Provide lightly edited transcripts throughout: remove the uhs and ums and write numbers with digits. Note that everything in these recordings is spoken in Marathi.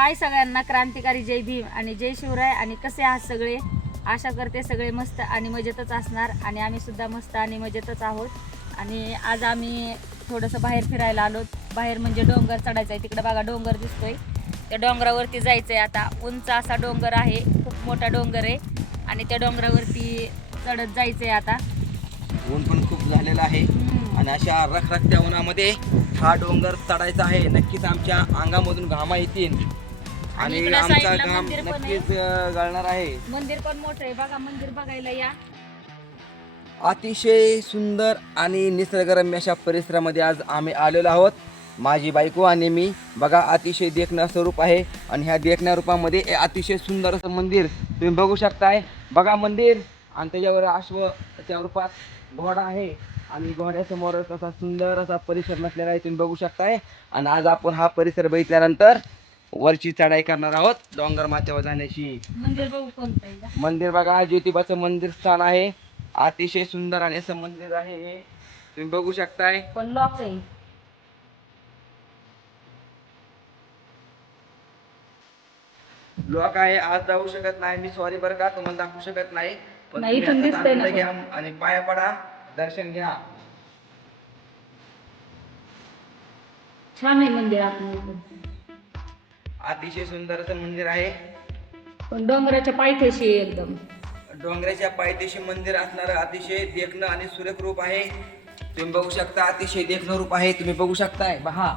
हाय सगळ्यांना, क्रांतिकारी जय भीम आणि जय शिवराय. आणि कसे आहात सगळे? आशा करते सगळे मस्त आणि मजेतच असणार. आणि आम्ही सुद्धा मस्त आणि मजेतच आहोत. आणि आज आम्ही थोडंसं बाहेर फिरायला आलो. बाहेर म्हणजे डोंगर चढायचं आहे. तिकडे बघा डोंगर दिसतोय, त्या डोंगरावरती जायचं आहे. आता उंच असा डोंगर आहे, खूप मोठा डोंगर आहे आणि त्या डोंगरावरती चढत जायचं आहे. आता ऊन पण खूप झालेलं आहे आणि अशा रखरखत्या उन्हामध्ये हा डोंगर चढायचा आहे. नक्कीच आमच्या अंगामधून घामा येतील आणि इकडं आमचा साईडला घाम मंदिर पण आहे. नक्कीच गळणार आहे. मंदिर पण मोठं आहे बघा, मंदिर बघायला या. अतिशय सुंदर आणि निसर्गरम्य अशा परिसरामध्ये आज आम्ही आलेलो आहोत. माझी बायको आणि मी. बघा अतिशय देखणं स्वरूप आहे आणि ह्या देखण्या रूपामध्ये अतिशय सुंदर असं मंदिर तुम्ही बघू शकताय. बघा मंदिर आणि त्याच्यावर अश्व त्या रूपात घोडा आहे आणि घोड्यासमोरच असा सुंदर असा परिसर नसलेला आहे, तुम्ही बघू शकताय. आणि आज आपण हा परिसर बघितल्यानंतर वरची चढाई करणार आहोत डोंगर माथ्यावर जाण्याची. मंदिर बघू कोणतं आहे? मंदिर बघा, ज्योतिबाचं मंदिर स्थान आहे. अतिशय सुंदर आणि असं मंदिर आहे हे, तुम्ही बघू शकताय. पण लॉक आहे. लॉक आहे, आज जाऊ शकत नाही मी. सॉरी बरं का, तुम्हाला दाखवू शकत नाही. पण नाही, तुम्ही इथून आता दिसतंय ना आतमध्ये पण. घ्या आणि पाया पडा, दर्शन घ्या. छान आहे मंदिर आतमध्ये, अतिशय सुंदर असं मंदिर आहे. पण डोंगराच्या पायथ्याशी आहे एकदम. डोंगराच्या पायथ्याशी मंदिर असणारं अतिशय देखणं आणि सुरेख रूप आहे. तुम्ही बघू शकता, अतिशय देखणं रूप आहे. तुम्ही बघू शकताय पहा,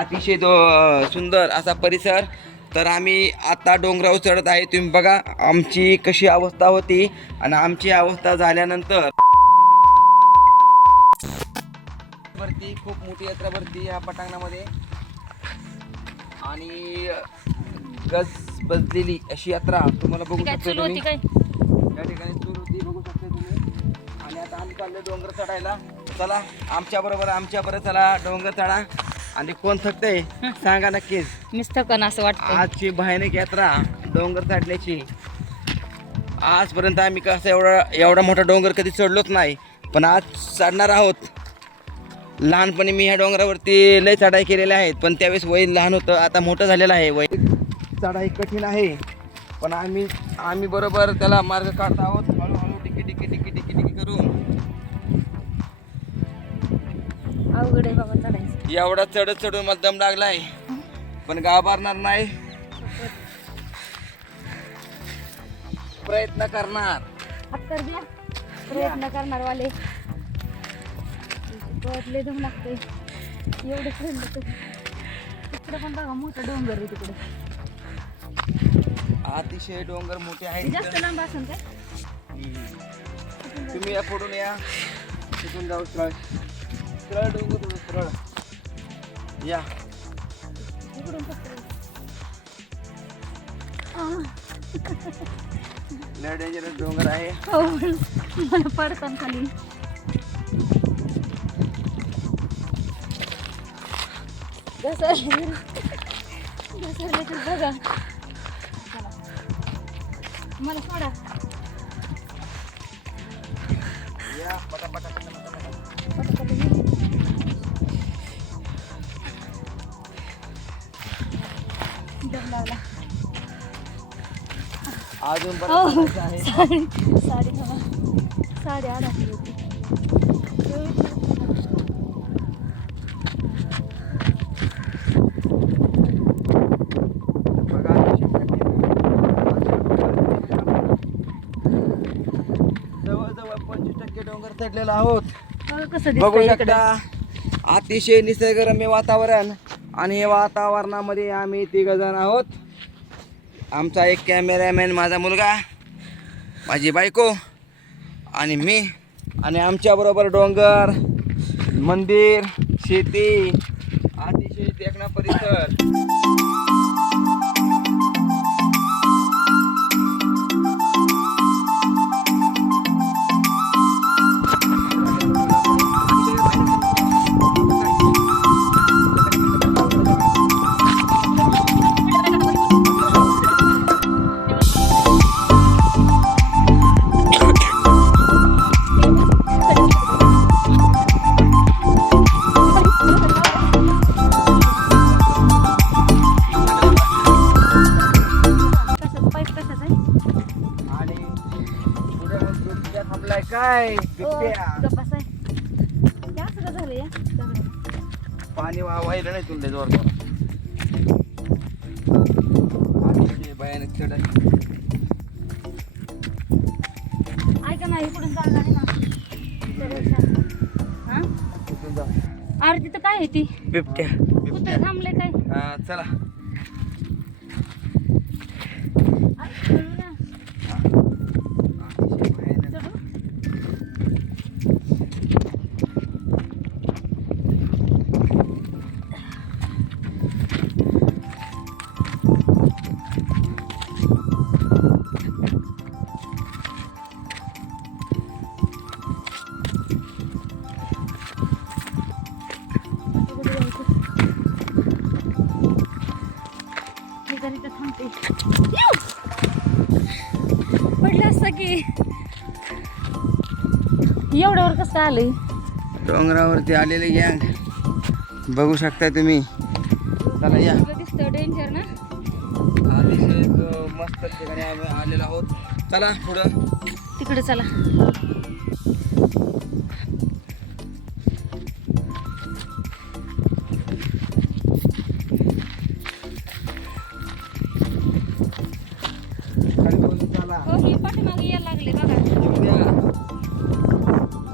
अतिशय सुंदर असा परिसर. तर आम्ही आता डोंगरावर चढत आहे. तुम्ही बघा आमची कशी अवस्था होती आणि आमची अवस्था झाल्यानंतर वरती खूप मोठी यात्रा भरती या पटांगणामध्ये आणि गज बजलेली अशी यात्रा तुम्हाला बघू काय शकता चूल होती तुम्ही. काय? या ठिकाणी चूल होती, बघू शकता तुम्ही. आणि आता आम्ही चाललोय डोंगर चढायला. चला आमच्या बरोबर चला डोंगर चढा. आणि कोण थकतंय सांगा नक्कीच. मीच थकन असं वाटतं. आजची भयानक यात्रा डोंगर चढण्याची. आजपर्यंत आम्ही कसं एवढा मोठा डोंगर कधी चढलोच नाही, पण आज चढणार आहोत. लहानपणी मी ह्या डोंगरावरती लय चढाई केलेल्या आहेत, पण त्यावेळेस वय लहान होतं. आता मोठं झालेलं आहे वय. चढाई कठीण आहे, पण आम्ही बरोबर त्याला मार्ग काढत आहोत. हळूहळू टिकी करून. अवघड आहे बाबा चढायचं. एवढा चढून मला दम लागलाय, पण घाबरणार नाही. प्रयत्न करणार. हात कर द्या, प्रयत्न करणार वाले. लय दम लागतंय एवढं चढलं. तिकडे पण बघा मोठा डोंगर आहे तिकडे. अतिशय डोंगर मोठे ते आहेत. जास्त लांब असेल काय? तुम्ही या पुढून या, तिथून जाऊ. सरळ डोंगर, सरळ या. इकडून फक्त लय डेंजरस डोंगर आहे. हो, मला पडताना खाली. घसरले तर बघा. चला. मला सोडा. या पटापटा. पटापट ये. दम लागला. अजून हो. बरं आहे. साडी घाला. साडी अडकली होती. बघा जवळजवळ 25% डोंगर चढलेलो आहोत. कसं बघू दिसतंय शकता, अतिशय निसर्गरम्य वातावरण. आणि हे वातावरणामध्ये आम्ही 3 जण आहोत. आमचा एक कॅमेरामॅन, माझा मुलगा, माझी बायको आणि मी. आणि आमच्या बरोबर डोंगर, मंदिर, शेती, अतिशय देखणा परिसर. काय ओ, बिबट्या. गप्प बसाय. काय असं झालं या पाणी वाहिलं नाही तुला जोर जोर भयानक चढ आहे. ऐका ना इकडून जागा आहे ना हा तिथून जा. अरे तिथं काय आहे ती बिबट्या कुठं थांबले काय हा, चला अरे, चढू ना. अतिशय भयानक. चढू. मी जर इथं थांबते पडलं असतं की एवढ्यावर कसं काय आलंय डोंगरावरती आलेले गँग बघू शकताय तुम्ही. चला या. दिसतं डेंजर ना अतिशय मस्त ठिकाणी आम्ही आलेलो आहोत. चला पुढं. तिकडे चला खाली बघून चला. हो ही पाठीमागे यायला लागले बघा येऊया.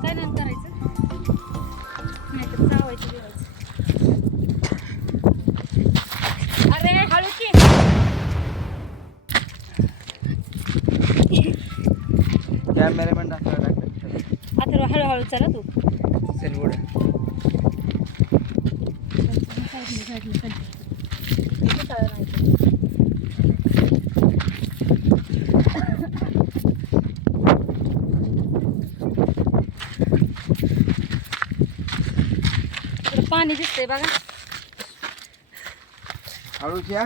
काय नाही करायचं नाही तर चावायचं बिवायचं अरे हळू की कॅमेरामॅन दाखवायला लागतात. आता हळूहळू चला तू चल उड. पाणी दिसतंय बघा हळूच या.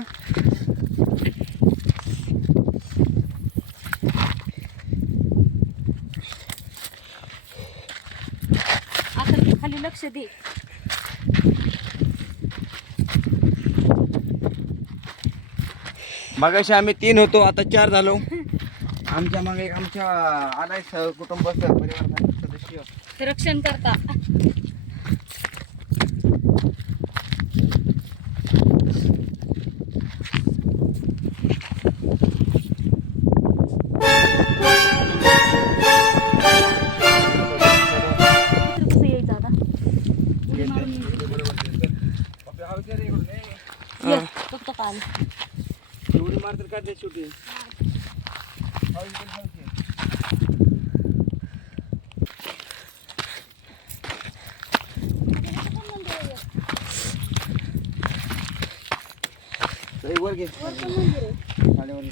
आता खाली लक्ष दे मगाशी आम्ही 3 होतो, आता 4 झालो. आमच्या मागे एक आमच्या आलाय कुटुंब परिवार सदस्य रक्षण करता कसं यायचं आता उडी मारून ये. फक्त पाणी उडी मारतात का ते शेवटी. वर घे. खालीवर घे.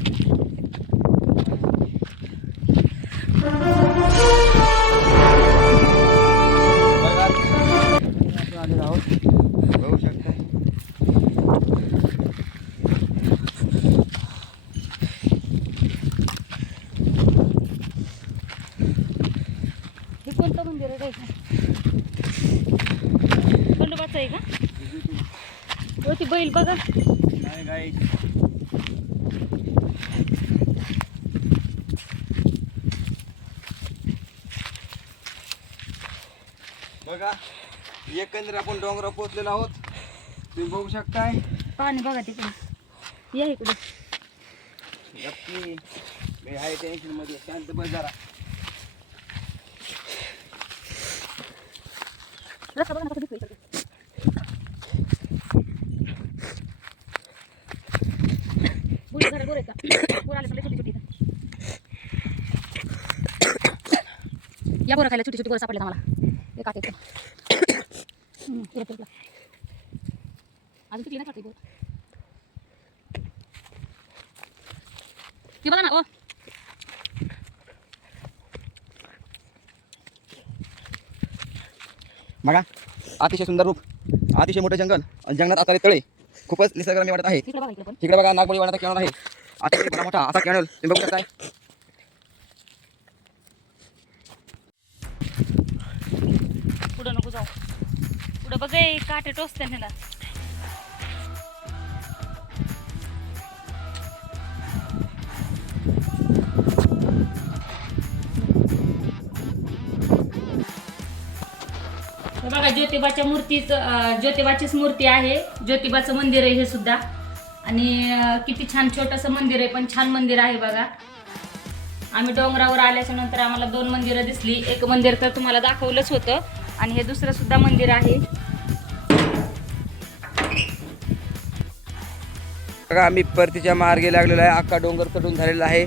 बघा, आपण आलेलो आहोत. बघू शकता. हे कोणतं मंदिर आहे काय खंडोबाचं आहे का हो ती बैल बघा काय काय बघा, एकंदर आपण डोंगरावर पोहोचलेलो आहोत. तुम्ही बघू शकताय. पाणी बघा तिकडे या इकडे नक्की मी आहे टेन्शन मध्ये. शांत बस जरा. रस्ता बघा ना कसा दिसतोय इकडे. बुडी झाडं गोरे का बोर आले सगळे छोटी छोटी इथं. या बोरं खायला छोटी छोटी बोरं सापडले आम्हाला ते काटे तिला अजून किती नाही बोर ती बघा ना ओ बघा, अतिशय सुंदर रूप, अतिशय मोठं जंगल आणि जंगलात आताले तळे खूपच निसर्गरम्य वाटत आहे. इकडे बघा इकडे पण इकडे बघा नागबळी वाण्याचा कॅनल आहे. अतिशय बरा मोठा असा कॅनल तुम्ही बघू शकताय. पुढं नको जाऊ पुढं बघ काटे टोचते ह्याला ज्योतिबाच्या ज्योतिबाचीच मूर्ती आहे. ज्योतिबाचं मंदिर आहे हे सुद्धा. आणि किती छान छोटंसं मंदिर आहे, पण छान मंदिर आहे बघा. आम्ही डोंगरावर आल्याच्या नंतर आम्हाला 2 मंदिरं दिसली. एक मंदिर तर तुम्हाला दाखवलंच होतं आणि हे दुसरं सुद्धा मंदिर आहे. बघा आम्ही परतीच्या मार्गे लागलेलो आहे. अख्खा डोंगर चढून झालेला आहे.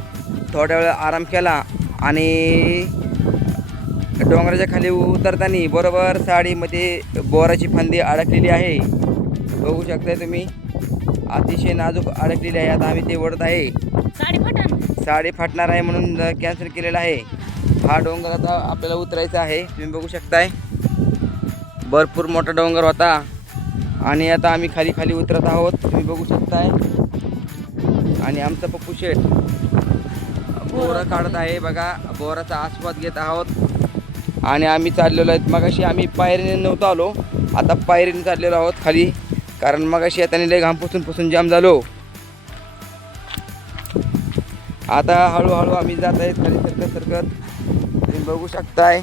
थोड्या वेळ आराम केला आणि डोंगराच्या खाली उतरताना बरोबर साडीमध्ये बोराची फांदी अडकलेली आहे. बघू शकताय तुम्ही, अतिशय नाजूक अडकलेली आहे. आता आम्ही ते ओढत आहे. साडी फाटणार आहे म्हणून कॅन्सल केलेला आहे. हा डोंगर आता आपल्याला उतरायचा आहे. तुम्ही बघू शकताय भरपूर मोठा डोंगर होता आणि आता आम्ही खाली खाली उतरत आहोत. तुम्ही बघू शकताय. आणि आमचा पप्पू शेठ बोरं काढत आहे. बघा बोराचा आस्वाद घेत आहोत. आणि आम्ही चाललेलो आहेत. मगाशी आम्ही पायरीने नव्हतो आलो, आता पायरीने चाललेलो आहोत खाली, कारण मगाशी आता लय घाम पुसून जाम झालो. आता हळूहळू आम्ही जात आहेत खाली सरकत. तुम्ही बघू शकताय.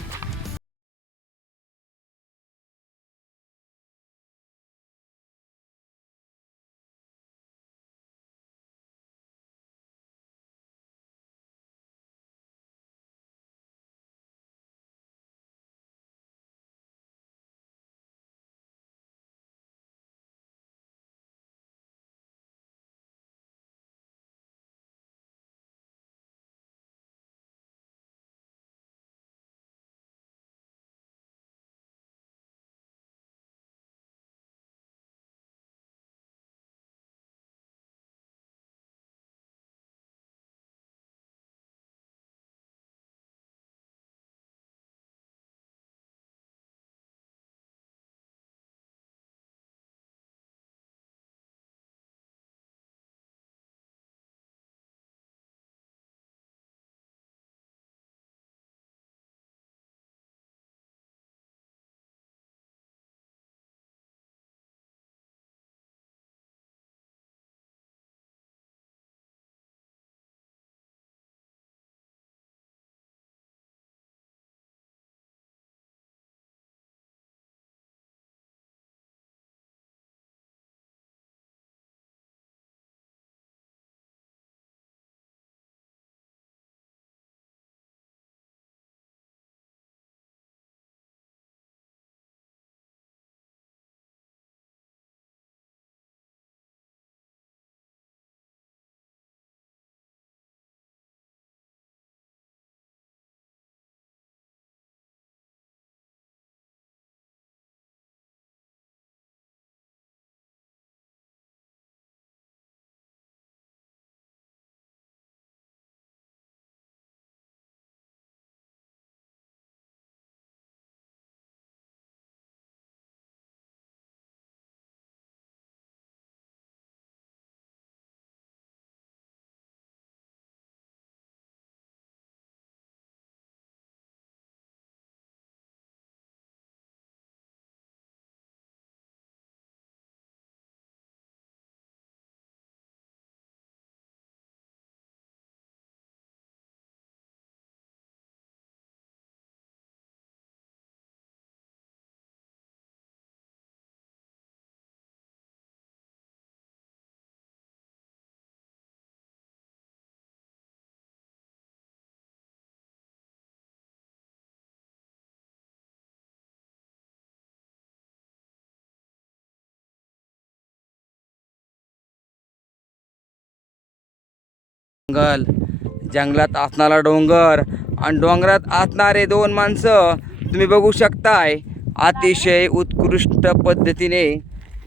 जंगलात असणारा डोंगर आणि डोंगरात असणारे 2 माणसं तुम्ही बघू शकताय. अतिशय उत्कृष्ट पद्धतीने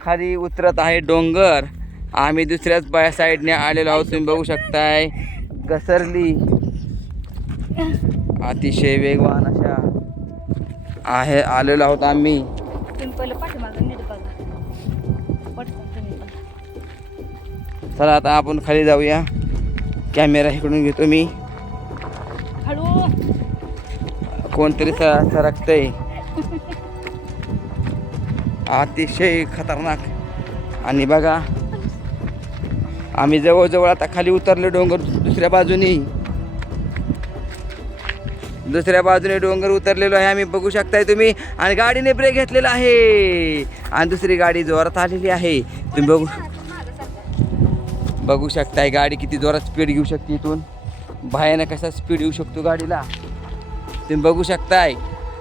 खाली उतरत आहे डोंगर. आम्ही दुसऱ्याच साईडने आलेलो आहोत. तुम्ही बघू शकताय घसरली अतिशय वेगवान अशा आहे आलेलो आहोत आम्ही. चला आता आपण खाली जाऊया. कॅमेरा इकडून घेतो मी. कोणतरी सरकतंय. अतिशय खतरनाक. आणि बघा आम्ही जवळजवळ आता खाली उतरलो डोंगर दुसऱ्या बाजूनी. दुसऱ्या बाजूने डोंगर उतरलेलो आहे आम्ही, बघू शकताय तुम्ही. आणि गाडीने ब्रेक घेतलेला आहे आणि दुसरी गाडी जोरात आलेली आहे. तुम्ही बघू शकताय गाडी किती जोरात स्पीड घेऊ शकते. इथून भयानक कसा स्पीड येऊ शकतो गाडीला तुम्ही बघू शकताय.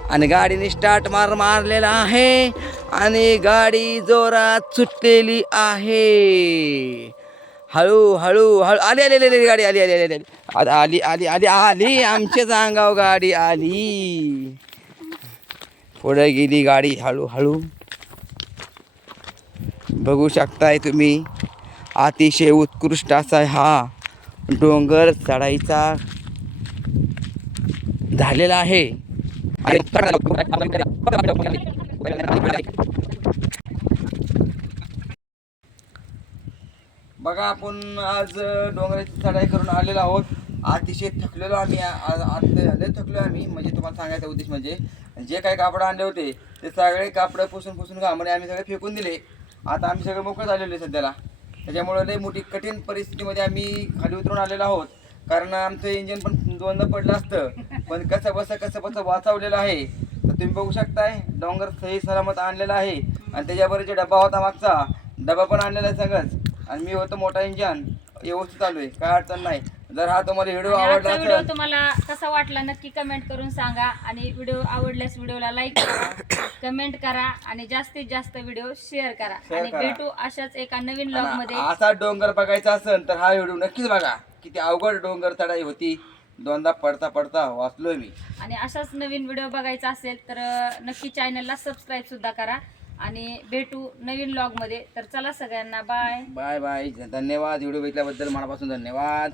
आणि गाडीने स्टार्ट मारलेला आहे आणि गाडी जोरात सुटलेली आहे. हळू हळू हळू आली आली आली गाडी आली आली आली आली आली आली आली आमच्याच अंगावर गाडी आली. पुढे गेली गाडी हळूहळू. बघू शकताय तुम्ही अतिशय उत्कृष्ट असा हा डोंगर चढाईचा झालेला आहे. बघा आपण आज डोंगराची चढाई करून आलेलो आहोत. अतिशय थकलेलो आम्ही, लय थकलो आम्ही. म्हणजे तुम्हाला सांगायचा उद्देश म्हणजे जे काही कापड आणले होते ते सगळे कापड पुसून घामाने आम्ही सगळे फेकून दिले. आता आम्ही सगळे मोकळे झालेलो आहे सध्याला. त्याच्यामुळे लय मोठी कठीण परिस्थितीमध्ये आम्ही खाली उतरून आलेलो आहोत. कारण आमचं इंजिन पण दोनदा पडलं असतं, पण कसं बसं वाचवलेलं आहे. तर तुम्ही बघू शकताय डोंगर सही सलामत आणलेला आहे. आणि त्याच्याबरोबर जे डबा होता मागचा डबा पण आणलेला आहे सगळंच. आणि मी होतो मोठा इंजन, व्यवस्थित चालू आहे, काय अडचण नाही. जर हा तुम्हाला व्हिडिओ आवडला व्हिडिओ तुम्हाला कसा वाटला नक्की कमेंट करून सांगा. आणि व्हिडिओ आवडल्यास व्हिडिओला लाईक करा, कमेंट करा आणि जास्तीत जास्त व्हिडिओ शेअर करा. आणि भेटू अशाच एका नवीन व्लॉग मध्ये. असा डोंगर बघायचा असेल तर हा व्हिडिओ नक्कीच बघा. किती अवघड डोंगर चढाई होती, दोनदा पडता वाचलोय मी. आणि अशाच नवीन व्हिडिओ बघायचा असेल तर नक्की चॅनलला सबस्क्राईब सुद्धा करा. आणि भेटू नवीन व्लॉग मध्ये. तर चला सगळ्यांना बाय बाय बाय. धन्यवाद व्हिडिओ बघितल्याबद्दल, मनापासून धन्यवाद.